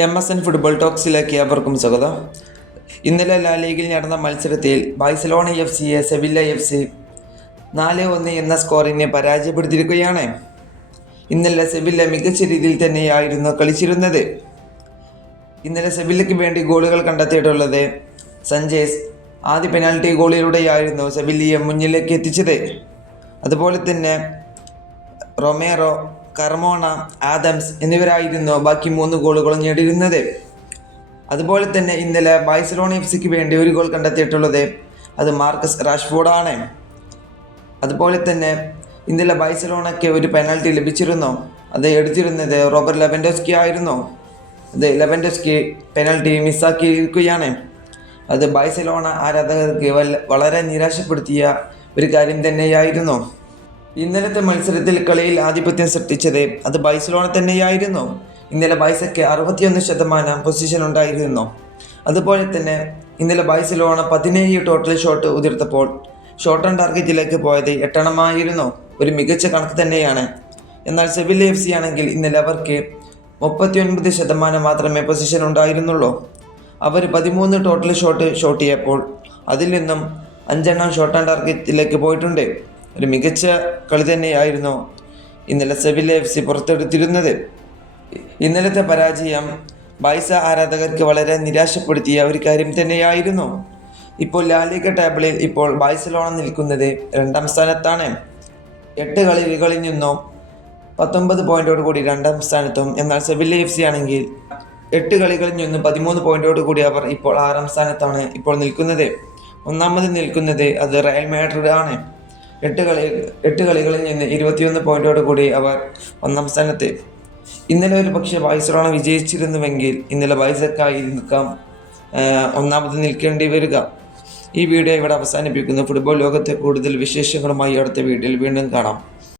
M S N football ടോക്സിലേക്ക് അവർക്കും സ്വാഗതം. ഇന്നലെ ലാ ലീഗിൽ നടന്ന മത്സരത്തിൽ ബാഴ്സലോണ എഫ് സിയെ സെവില്ല എഫ് സി നാല് ഒന്ന് എന്ന സ്കോറിനെ പരാജയപ്പെടുത്തിയിരിക്കുകയാണ്. ഇന്നലെ സെവില്ല മികച്ച രീതിയിൽ തന്നെയായിരുന്നു കളിച്ചിരുന്നത്. ഇന്നലെ സെവില്ലയ്ക്ക് വേണ്ടി ഗോളുകൾ കണ്ടെത്തിയിട്ടുള്ളത് സഞ്ജയ്സ് ആദ്യ പെനാൽറ്റി ഗോളിലൂടെയായിരുന്നു സെവില്ലിയെ മുന്നിലേക്ക് എത്തിച്ചത്. അതുപോലെ തന്നെ റൊമേറോ കർമോണ ആദംസ് എന്നിവരായിരുന്നു ബാക്കി മൂന്ന് ഗോളുകളും നേടിയിരുന്നത്. അതുപോലെ തന്നെ ഇന്നലെ ബാഴ്സലോണ എഫ് സിക്ക് വേണ്ടി ഒരു ഗോൾ കണ്ടെത്തിയിട്ടുള്ളത് അത് മാർക്കസ് റാഷ്ഫോർഡാണ് അതുപോലെ തന്നെ ഇന്നലെ ബൈസലോണയ്ക്ക് ഒരു പെനാൽറ്റി ലഭിച്ചിരുന്നു. അത് എടുത്തിരുന്നത് റോബർട്ട് ലെവൻഡോസ്കി ആയിരുന്നു. അത് ലെവൻഡോസ്കി പെനാൽറ്റി മിസ്സാക്കിയിരിക്കുകയാണ്. അത് ബൈസലോണ ആരാധകർക്ക് വളരെ നിരാശപ്പെടുത്തിയ ഒരു കാര്യം തന്നെയായിരുന്നു. ഇന്നലത്തെ മത്സരത്തിൽ കളിയിൽ ആധിപത്യം സൃഷ്ടിച്ചത് അത് ബൈസലോണ തന്നെയായിരുന്നു. ഇന്നലെ ബൈസയ്ക്ക് അറുപത്തിയൊന്ന് ശതമാനം പൊസിഷൻ ഉണ്ടായിരുന്നു. അതുപോലെ തന്നെ ഇന്നലെ ബൈസലോണ പതിനേഴ് ടോട്ടൽ ഷോട്ട് ഉതിർത്തപ്പോൾ ഷോട്ട് ഓൺ ടാർഗറ്റിലേക്ക് പോയത് എട്ടെണ്ണമായിരുന്നു. ഒരു മികച്ച കണക്ക് തന്നെയാണ്. എന്നാൽ സെവില്ല എഫ് സി ആണെങ്കിൽ ഇന്നലെ അവർക്ക് മുപ്പത്തിയൊൻപത് ശതമാനം മാത്രമേ പൊസിഷൻ ഉണ്ടായിരുന്നുള്ളൂ. അവർ പതിമൂന്ന് ടോട്ടൽ ഷോട്ട് ഷോട്ട് ചെയ്യപ്പോൾ അതിൽ നിന്നും അഞ്ചെണ്ണം ഷോട്ട് ആൻഡ് ടാർഗറ്റിലേക്ക് പോയിട്ടുണ്ട്. ഒരു മികച്ച കളി തന്നെയായിരുന്നു ഇന്നലെ സെവില്ല എഫ് സി പുറത്തെടുത്തിരുന്നത്. ഇന്നലത്തെ പരാജയം ബൈസ ആരാധകർക്ക് വളരെ നിരാശപ്പെടുത്തിയ ഒരു കാര്യം തന്നെയായിരുന്നു. ഇപ്പോൾ ലാലിക ടേബിളിൽ ഇപ്പോൾ ബാഴ്സലോണ നിൽക്കുന്നത് രണ്ടാം സ്ഥാനത്താണ്. എട്ട് കളികളിൽ നിന്നും പത്തൊമ്പത് പോയിന്റോട് കൂടി രണ്ടാം സ്ഥാനത്തും എന്നാൽ സെവില്ല എഫ് സി ആണെങ്കിൽ എട്ട് കളികളിൽ നിന്നും പതിമൂന്ന് പോയിന്റോട് കൂടി അവർ ഇപ്പോൾ ആറാം സ്ഥാനത്താണ് ഇപ്പോൾ നിൽക്കുന്നത്. ഒന്നാമത് നിൽക്കുന്നത് അത് റയൽ മാഡ്രിഡ് ആണ് എട്ട് കളി എട്ട് കളികളിൽ നിന്ന് ഇരുപത്തിയൊന്ന് പോയിന്റോട് കൂടി അവർ ഒന്നാം സ്ഥാനത്ത്. ഇന്നലെ ഒരു പക്ഷേ ബാഴ്സലോണ വിജയിച്ചിരുന്നുവെങ്കിൽ ഇന്നലെ ബാഴ്സക്കായിരിക്കാം ഒന്നാമത് നിൽക്കേണ്ടി വരിക. ഈ വീഡിയോ ഇവിടെ അവസാനിപ്പിക്കുന്നു. ഫുട്ബോൾ ലോകത്തെ കൂടുതൽ വിശേഷങ്ങളുമായി അടുത്ത വീഡിയോയിൽ വീണ്ടും കാണാം.